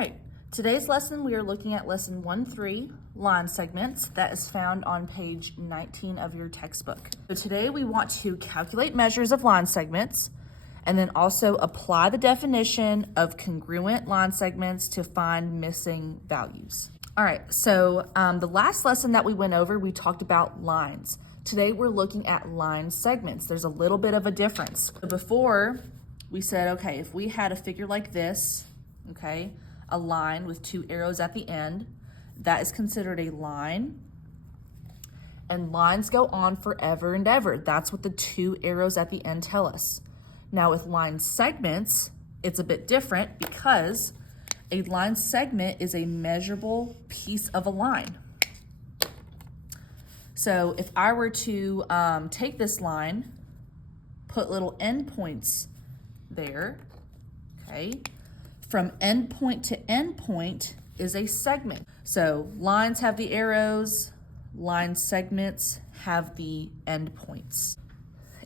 right, today's lesson we are looking at lesson 1-3, line segments, that is found on page 19 of your textbook. So today we want to calculate measures of line segments and then also apply the definition of congruent line segments to find missing values. All right, so the last lesson that we went over, we talked about lines. Today we're looking at line segments. There's a little bit of a difference. So before we said, okay, if we had a figure like this, okay, a line with two arrows at the end, that is considered a line. And lines go on forever and ever. That's what the two arrows at the end tell us. Now with line segments, it's a bit different because a line segment is a measurable piece of a line. So if I were to take this line, put little endpoints there, okay, from endpoint to endpoint is a segment. So lines have the arrows, line segments have the endpoints.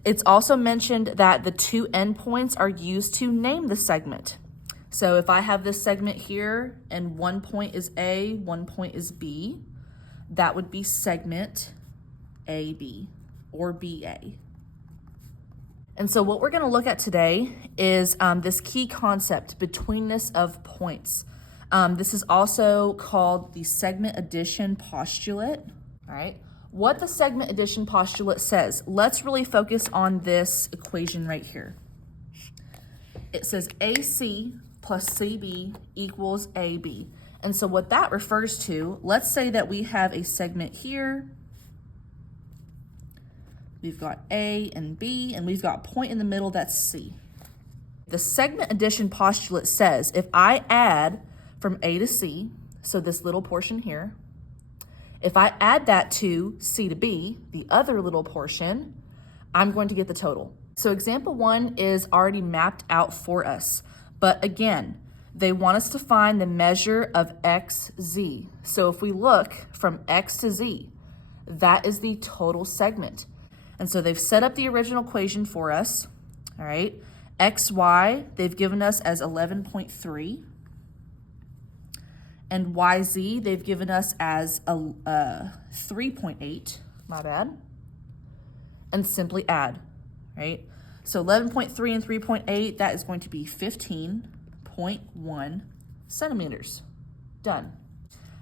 It's also mentioned that the two endpoints are used to name the segment. So if I have this segment here and one point is A, one point is B, that would be segment AB or BA. And so what we're going to look at today is this key concept, betweenness of points. This is also called the segment addition postulate. All right. What the segment addition postulate says, let's really focus on this equation right here. It says AC plus CB equals AB. And so what that refers to, let's say that we have a segment here. We've got A and B, and we've got a point in the middle, that's C. The segment addition postulate says if I add from A to C, so this little portion here, if I add that to C to B, the other little portion, I'm going to get the total. So example 1 is already mapped out for us. But again, they want us to find the measure of XZ. So if we look from X to Z, that is the total segment. And so they've set up the original equation for us, all right? XY, they've given us as 11.3. And YZ, they've given us as 3.8, my bad. And simply add, right? So 11.3 and 3.8, that is going to be 15.1 centimeters. Done.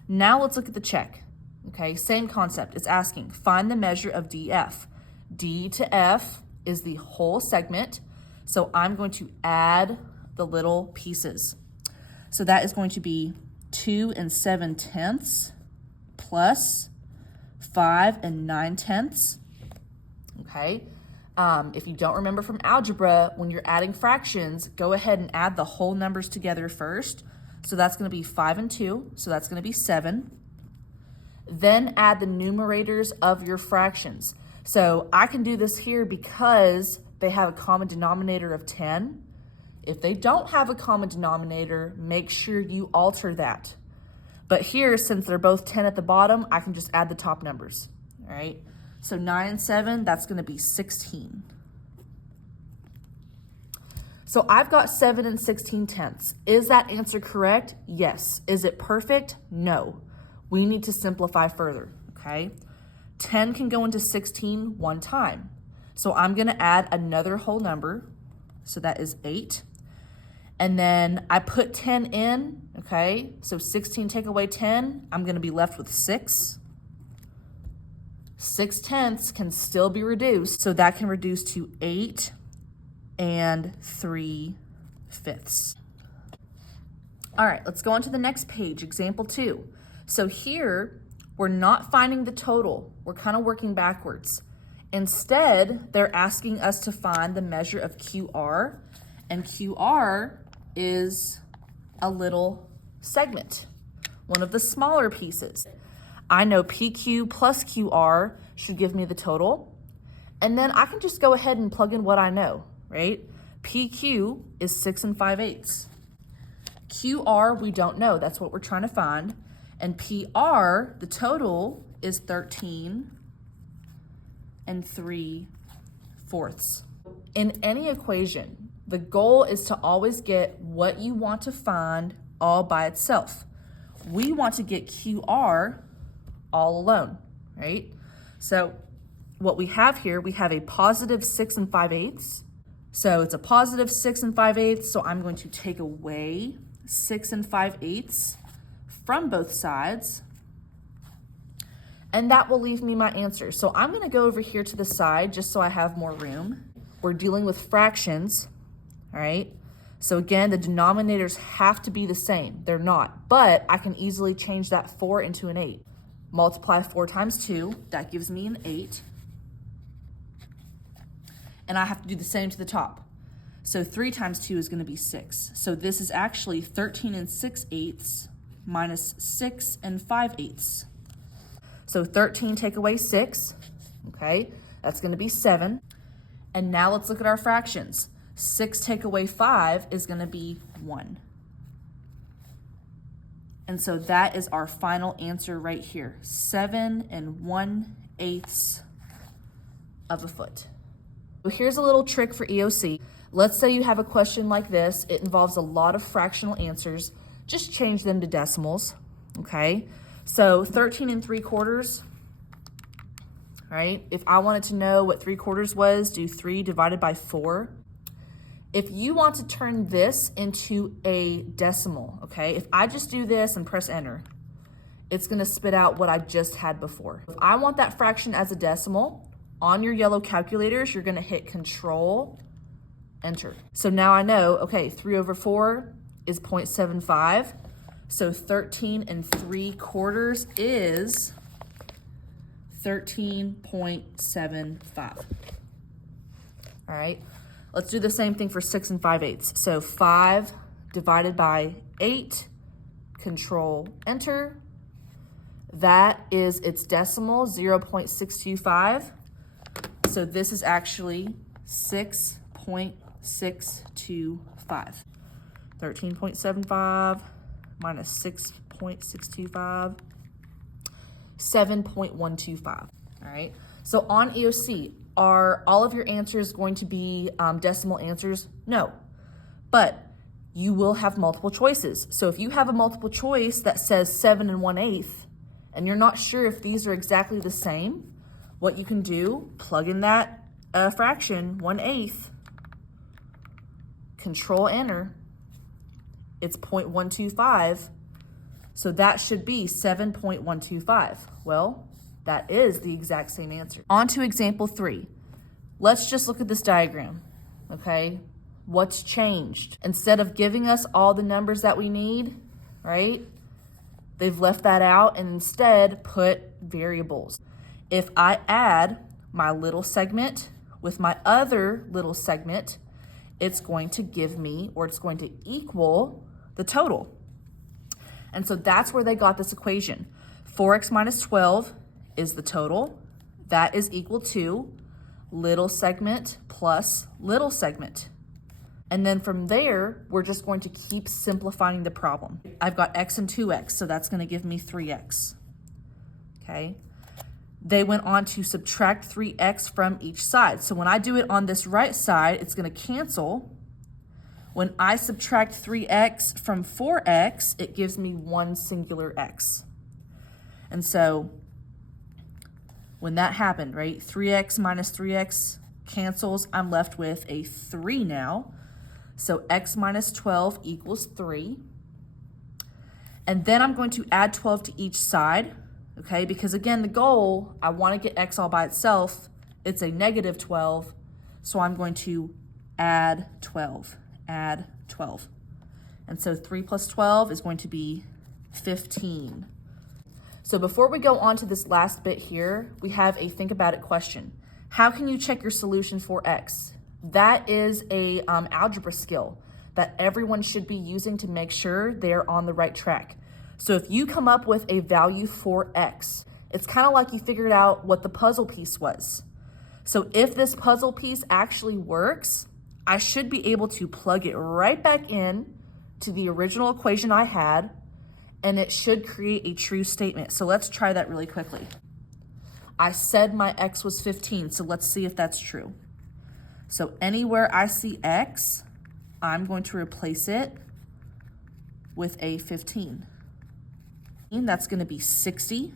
Now let's look at the check, okay? Same concept, it's asking, find the measure of DF. D to F is the whole segment, so I'm going to add the little pieces. So that is going to be 2 7/10 plus 5 9/10. Okay. If you don't remember from algebra, when you're adding fractions, go ahead and add the whole numbers together first. So that's going to be 5 and 2, so that's going to be 7. Then add the numerators of your fractions. So I can do this here because they have a common denominator of 10. If they don't have a common denominator, make sure you alter that. But here, since they're both 10 at the bottom, I can just add the top numbers, all right? So 9 and 7, that's gonna be 16. So I've got 7 and 16/10. Is that answer correct? Yes. Is it perfect? No. We need to simplify further, okay? 10 can go into 16 one time. So I'm gonna add another whole number. So that is 8. And then I put 10 in, okay? So 16 take away 10, I'm gonna be left with 6. 6/10 can still be reduced. So that can reduce to 8 and 3/5. All right, let's go on to the next page, example 2. So here, we're not finding the total. We're kind of working backwards. Instead, they're asking us to find the measure of QR, and QR is a little segment, one of the smaller pieces. I know PQ plus QR should give me the total, and then I can just go ahead and plug in what I know, right? PQ is 6 5/8. QR, we don't know. That's what we're trying to find. And PR, the total, is 13 3/4. In any equation, the goal is to always get what you want to find all by itself. We want to get QR all alone, right? So what we have here, we have a positive 6 5/8. So it's a positive 6 5/8. So I'm going to take away 6 5/8 from both sides. And that will leave me my answer. So I'm gonna go over here to the side just so I have more room. We're dealing with fractions, all right? So again, the denominators have to be the same. They're not, but I can easily change that 4 into an 8. Multiply 4 times 2, that gives me an 8. And I have to do the same to the top. So 3 times 2 is gonna be 6. So this is actually 13 6/8 minus 6 5/8. So 13 take away 6, okay? That's gonna be 7. And now let's look at our fractions. 6 take away 5 is gonna be 1. And so that is our final answer right here. 7 1/8 of a foot. So here's a little trick for EOC. Let's say you have a question like this. It involves a lot of fractional answers. Just change them to decimals, okay? So 13 3/4, right? If I wanted to know what 3/4 was, do 3 divided by 4. If you want to turn this into a decimal, okay? If I just do this and press enter, it's gonna spit out what I just had before. If I want that fraction as a decimal, on your yellow calculators, you're gonna hit Control, enter. So now I know, okay, 3/4 is 0.75. So 13 3/4 is 13.75. All right, let's do the same thing for 6 5/8. So 5 divided by 8, Control, enter. That is its decimal, 0.625. So this is actually 6.625. 13.75 minus 6.625, 7.125, all right? So on EOC, are all of your answers going to be decimal answers? No, but you will have multiple choices. So if you have a multiple choice that says 7 1/8, and you're not sure if these are exactly the same, what you can do, plug in that fraction, 1/8, Control, enter. It's 0.125, so that should be 7.125. Well, that is the exact same answer. On to example 3. Let's just look at this diagram, okay? What's changed? Instead of giving us all the numbers that we need, right? They've left that out and instead put variables. If I add my little segment with my other little segment, it's going to give me, or it's going to equal the total. And so that's where they got this equation. 4x minus 12 is the total. That is equal to little segment plus little segment. And then from there, we're just going to keep simplifying the problem. I've got x and 2x, so that's gonna give me 3x, okay? They went on to subtract 3x from each side. So when I do it on this right side, it's gonna cancel. When I subtract 3x from 4x, it gives me one singular x. And so when that happened, right, 3x minus 3x cancels, I'm left with a 3 now. So x minus 12 equals 3. And then I'm going to add 12 to each side, okay? Because again, the goal, I want to get x all by itself. It's a negative 12, so I'm going to add 12. Add 12. And so 3 plus 12 is going to be 15. So before we go on to this last bit here, we have a think about it question. How can you check your solution for x? That is a algebra skill that everyone should be using to make sure they're on the right track. So if you come up with a value for x, it's kind of like you figured out what the puzzle piece was. So if this puzzle piece actually works, I should be able to plug it right back in to the original equation I had, and it should create a true statement. So let's try that really quickly. I said my x was 15, so let's see if that's true. So anywhere I see x, I'm going to replace it with a 15. And that's going to be 60.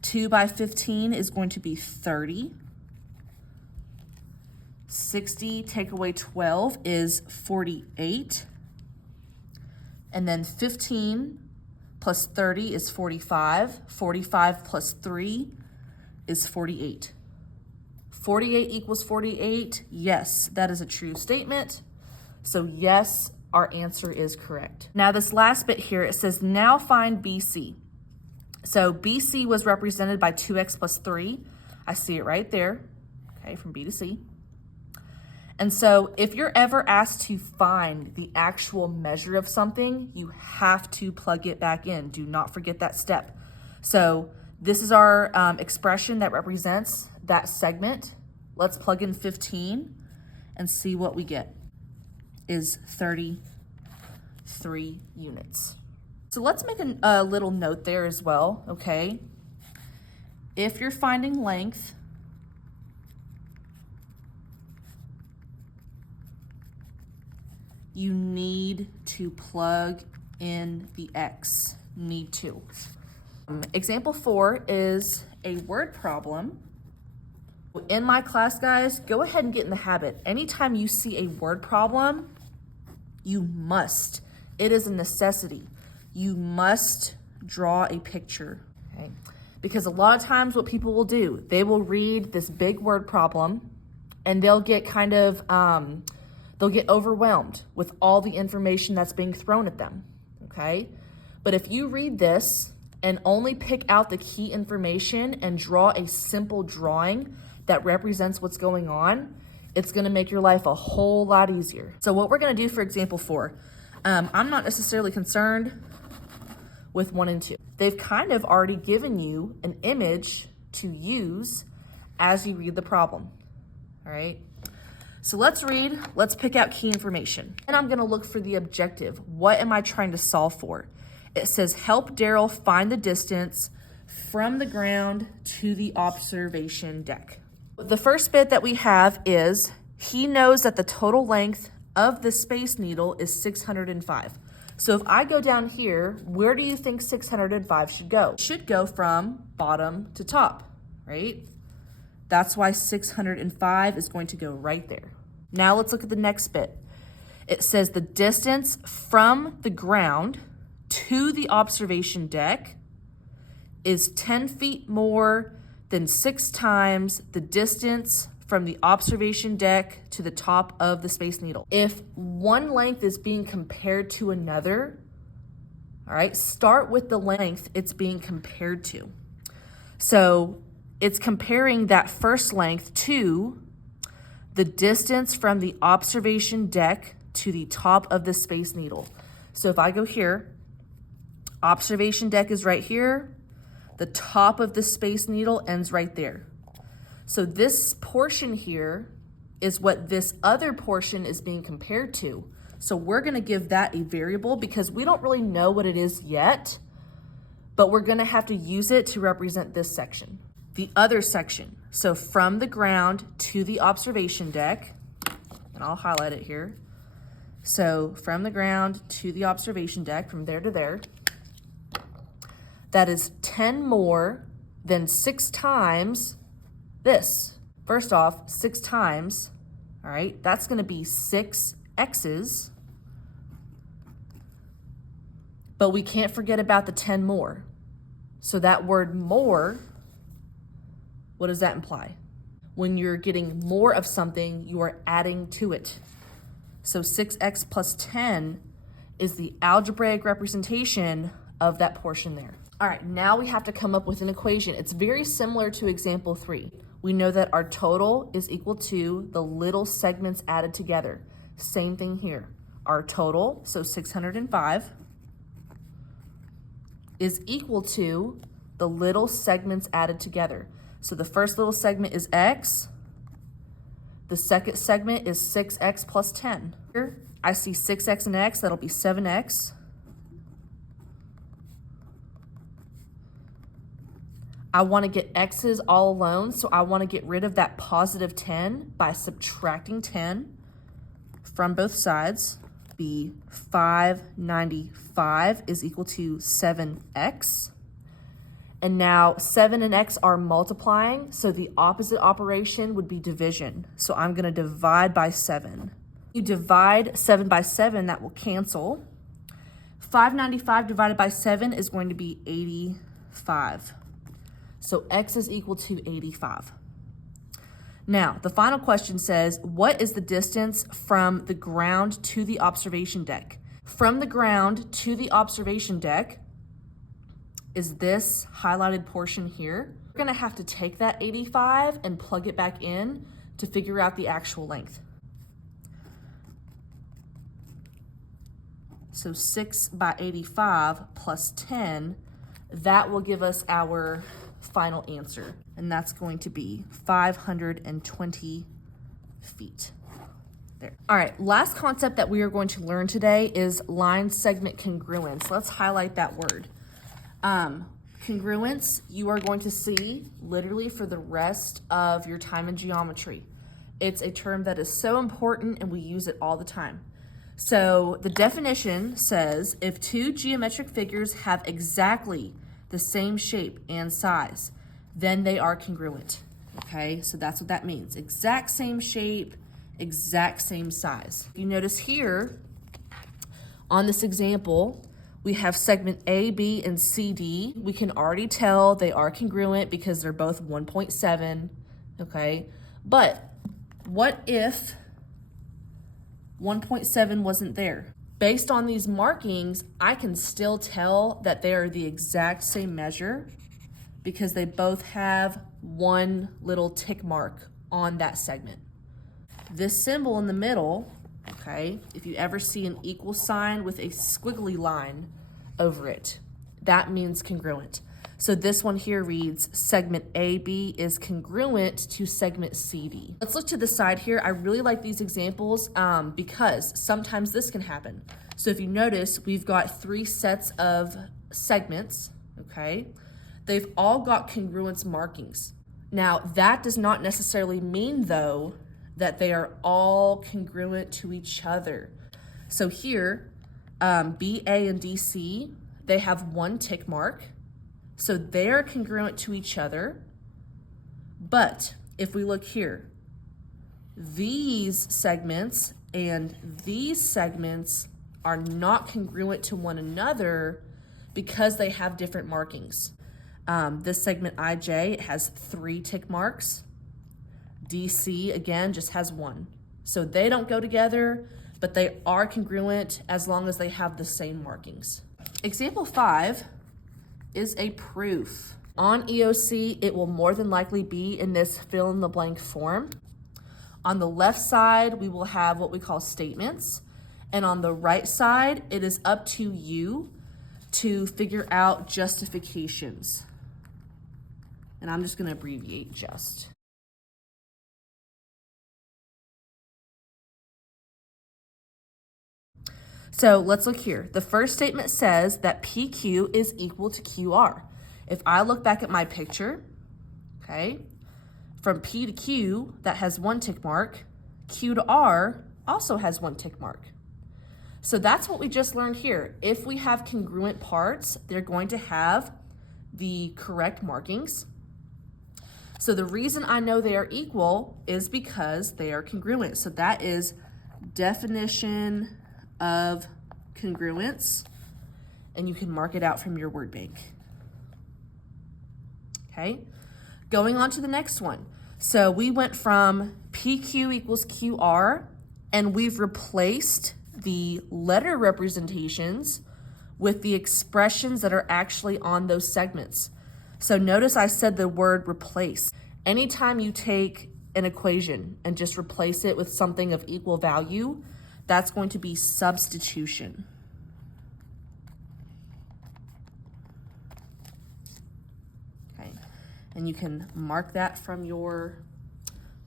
2 by 15 is going to be 30. 60 take away 12 is 48. And then 15 plus 30 is 45. 45 plus 3 is 48. 48 equals 48. Yes, that is a true statement. So yes, our answer is correct. Now this last bit here, it says now find BC. So BC was represented by 2x plus 3. I see it right there, okay, from B to C. And so if you're ever asked to find the actual measure of something, you have to plug it back in. Do not forget that step. So this is our expression that represents that segment. Let's plug in 15 and see what we get is 33 units. So let's make a little note there as well, okay? If you're finding length, you need to plug in the X, need to. Example 4 is a word problem. In my class, guys, go ahead and get in the habit. Anytime you see a word problem, you must, it is a necessity. You must draw a picture, okay? Because a lot of times what people will do, they will read this big word problem and they'll get kind of, they'll get overwhelmed with all the information that's being thrown at them, okay? But if you read this and only pick out the key information and draw a simple drawing that represents what's going on, it's gonna make your life a whole lot easier. So what we're gonna do for example 4, I'm not necessarily concerned with 1 and 2. They've kind of already given you an image to use as you read the problem, all right? So let's read, let's pick out key information. And I'm gonna look for the objective. What am I trying to solve for? It says, help Daryl find the distance from the ground to the observation deck. The first bit that we have is, he knows that the total length of the Space Needle is 605. So if I go down here, where do you think 605 should go? It should go from bottom to top, right? That's why 605 is going to go right there. Now let's look at the next bit. It says the distance from the ground to the observation deck is 10 feet more than 6 times the distance from the observation deck to the top of the Space Needle. If one length is being compared to another, all right, start with the length it's being compared to. So it's comparing that first length to the distance from the observation deck to the top of the Space Needle. So if I go here, observation deck is right here, the top of the Space Needle ends right there. So this portion here is what this other portion is being compared to. So we're gonna give that a variable because we don't really know what it is yet, but we're gonna have to use it to represent this section. The other section, so from the ground to the observation deck, and I'll highlight it here. So from the ground to the observation deck, from there to there, that is 10 more than 6 times this. First off, 6 times, all right, that's gonna be 6 X's, but we can't forget about the 10 more. So that word more, what does that imply? When you're getting more of something, you are adding to it. So 6x plus 10 is the algebraic representation of that portion there. All right, now we have to come up with an equation. It's very similar to example 3. We know that our total is equal to the little segments added together. Same thing here. Our total, so 605, is equal to the little segments added together. So the first little segment is x. The second segment is 6x plus 10. Here, I see 6x and x, that'll be 7x. I want to get x's all alone, so I want to get rid of that positive 10 by subtracting 10. from both sides be 595 is equal to 7x. And now 7 and x are multiplying, so the opposite operation would be division. So I'm gonna divide by 7. You divide 7 by 7, that will cancel. 595 divided by 7 is going to be 85. So x is equal to 85. Now, the final question says, what is the distance from the ground to the observation deck? From the ground to the observation deck is this highlighted portion here. We're gonna have to take that 85 and plug it back in to figure out the actual length. So 6 by 85 plus 10, that will give us our final answer. And that's going to be 520 feet. There. All right, last concept that we are going to learn today is line segment congruence. Let's highlight that word. Congruence, you are going to see literally for the rest of your time in geometry. It's a term that is so important and we use it all the time. So the definition says if two geometric figures have exactly the same shape and size, then they are congruent. Okay, so that's what that means. Exact same shape, exact same size. You notice here on this example, we have segment A, B, and CD. We can already tell they are congruent because they're both 1.7, okay? But what if 1.7 wasn't there? Based on these markings, I can still tell that they are the exact same measure because they both have one little tick mark on that segment. This symbol in the middle, okay, if you ever see an equal sign with a squiggly line over it, that means congruent. So this one here reads segment AB is congruent to segment CD. Let's look to the side here. I really like these examples because sometimes this can happen. So if you notice, we've got 3 sets of segments, okay? They've all got congruence markings. Now, that does not necessarily mean, though, that they are all congruent to each other. So here, BA and DC, they have one tick mark. So they're congruent to each other. But if we look here, these segments and these segments are not congruent to one another because they have different markings. This segment IJ has 3 tick marks. DC, again, just has 1. So they don't go together, but they are congruent as long as they have the same markings. Example 5 is a proof. On EOC, it will more than likely be in this fill in the blank form. On the left side, we will have what we call statements. And on the right side, it is up to you to figure out justifications. And I'm just gonna abbreviate just. So let's look here. The first statement says that PQ is equal to QR. If I look back at my picture, okay, from P to Q, that has 1 tick mark. Q to R also has 1 tick mark. So that's what we just learned here. If we have congruent parts, they're going to have the correct markings. So the reason I know they are equal is because they are congruent. So that is definition of congruence, and you can mark it out from your word bank. Okay, going on to the next one. So we went from PQ equals QR, and we've replaced the letter representations with the expressions that are actually on those segments. So notice I said the word replace. Anytime you take an equation and just replace it with something of equal value, that's going to be substitution. Okay, and you can mark that from your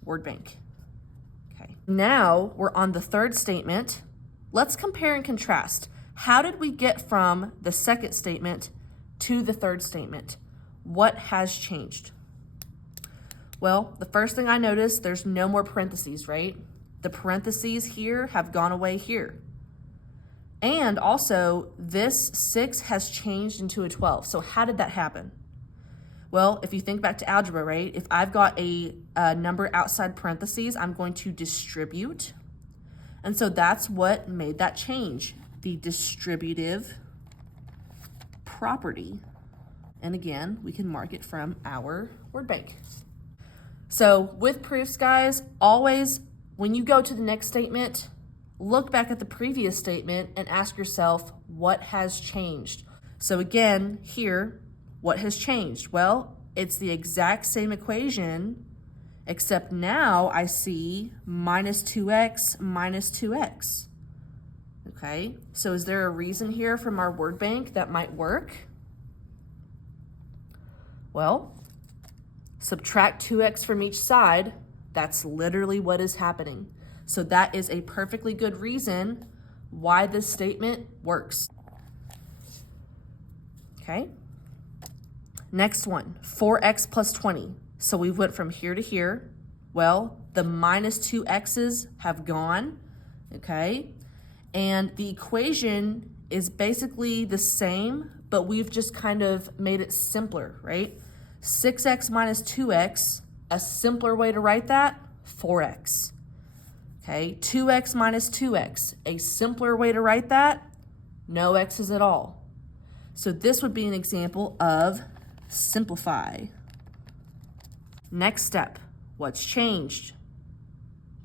word bank. Okay, now we're on the third statement. Let's compare and contrast. How did we get from the second statement to the third statement? What has changed? Well, the first thing I noticed, there's no more parentheses, right? The parentheses here have gone away here. And also, this 6 has changed into a 12. So how did that happen? Well, if you think back to algebra, right? If I've got a number outside parentheses, I'm going to distribute. And so that's what made that change, the distributive property. And again, we can mark it from our word bank. So with proofs, guys, always, when you go to the next statement, look back at the previous statement and ask yourself, what has changed? So again, here, what has changed? Well, it's the exact same equation, except now I see minus 2x minus 2x. Okay, so is there a reason here from our word bank that might work? Well, subtract 2x from each side. That's literally what is happening. So that is a perfectly good reason why this statement works. Okay. Next one, 4x plus 20. So we went from here to here. Well, the minus 2x's have gone, okay? And the equation is basically the same, but we've just kind of made it simpler, right? 6x minus 2x, a simpler way to write that, 4x. Okay, 2x minus 2x, a simpler way to write that, no x's at all. So this would be an example of simplify. Next step, what's changed?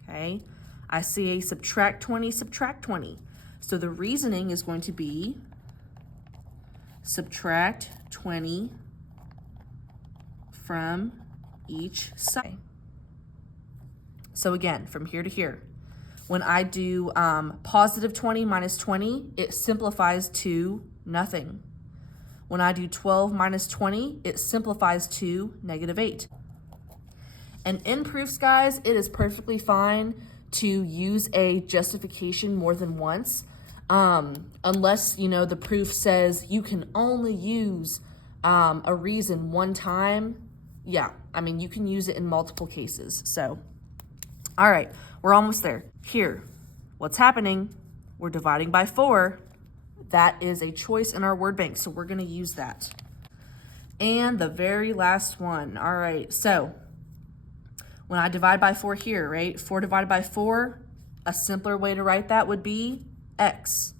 Okay, I see a subtract 20, subtract 20. So the reasoning is going to be subtract 20 from each side. So again, from here to here. When I do positive 20 minus 20, it simplifies to nothing. When I do 12 minus 20, it simplifies to negative 8. And in proofs, guys, it is perfectly fine to use a justification more than once, unless, you know, the proof says you can only use a reason one time. Yeah, I mean, you can use it in multiple cases. So, all right, we're almost there. Here, what's happening? We're dividing by 4. That is a choice in our word bank, so we're gonna use that. And the very last one. All right, so when I divide by 4 here, right? 4 divided by 4, a simpler way to write that would be x.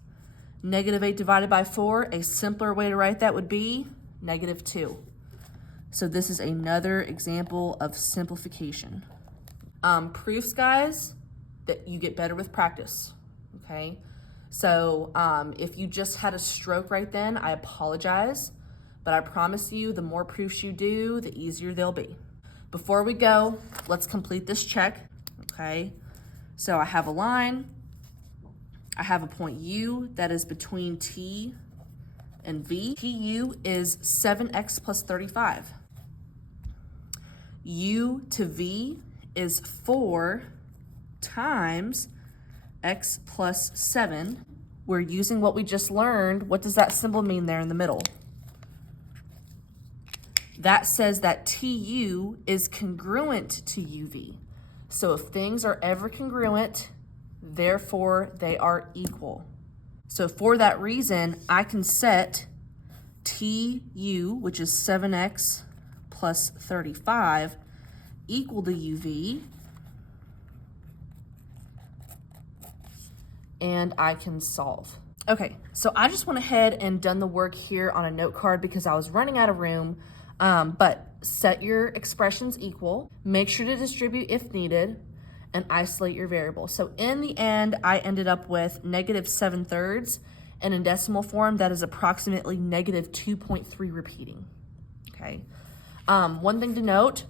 Negative 8 divided by 4, a simpler way to write that would be negative 2. So this is another example of simplification. Proofs, guys, that you get better with practice, okay? So if you just had a stroke right then, I apologize, but I promise you the more proofs you do, the easier they'll be. Before we go, let's complete this check, okay? So I have a line, I have a point U that is between T and V. PU is 7x plus 35. U to V is 4 times x plus 7. We're using what we just learned. What does that symbol mean there in the middle? That says that TU is congruent to UV. So if things are ever congruent, therefore they are equal. So for that reason, I can set TU, which is 7x plus 35, equal to UV, and I can solve. Okay, so I just went ahead and done the work here on a note card because I was running out of room, but set your expressions equal, make sure to distribute if needed, and isolate your variable. So in the end, I ended up with negative 7/3, and in decimal form, that is approximately negative 2.3 repeating, okay? One thing to note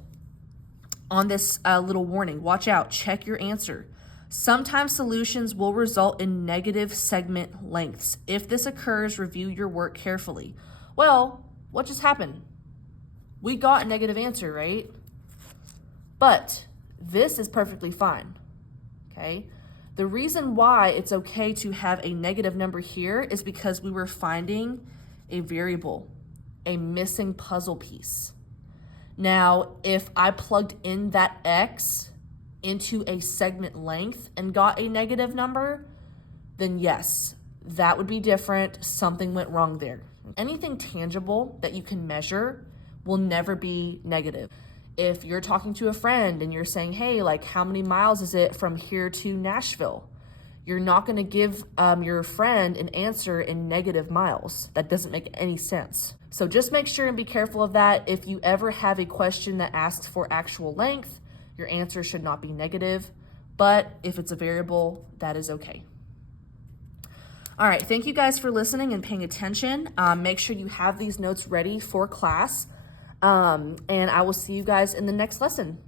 on this little warning, watch out, check your answer. Sometimes solutions will result in negative segment lengths. If this occurs, review your work carefully. Well, what just happened? We got a negative answer, right? But this is perfectly fine, okay? The reason why it's okay to have a negative number here is because we were finding a variable, a missing puzzle piece. Now, if I plugged in that x into a segment length and got a negative number, then yes, that would be different. Something went wrong there. Anything tangible that you can measure will never be negative. If you're talking to a friend and you're saying, hey, like, how many miles is it from here to Nashville? You're not going to give your friend an answer in negative miles. That doesn't make any sense. So just make sure and be careful of that. If you ever have a question that asks for actual length, your answer should not be negative. But if it's a variable, that is okay. All right, thank you guys for listening and paying attention. Make sure you have these notes ready for class. And I will see you guys in the next lesson.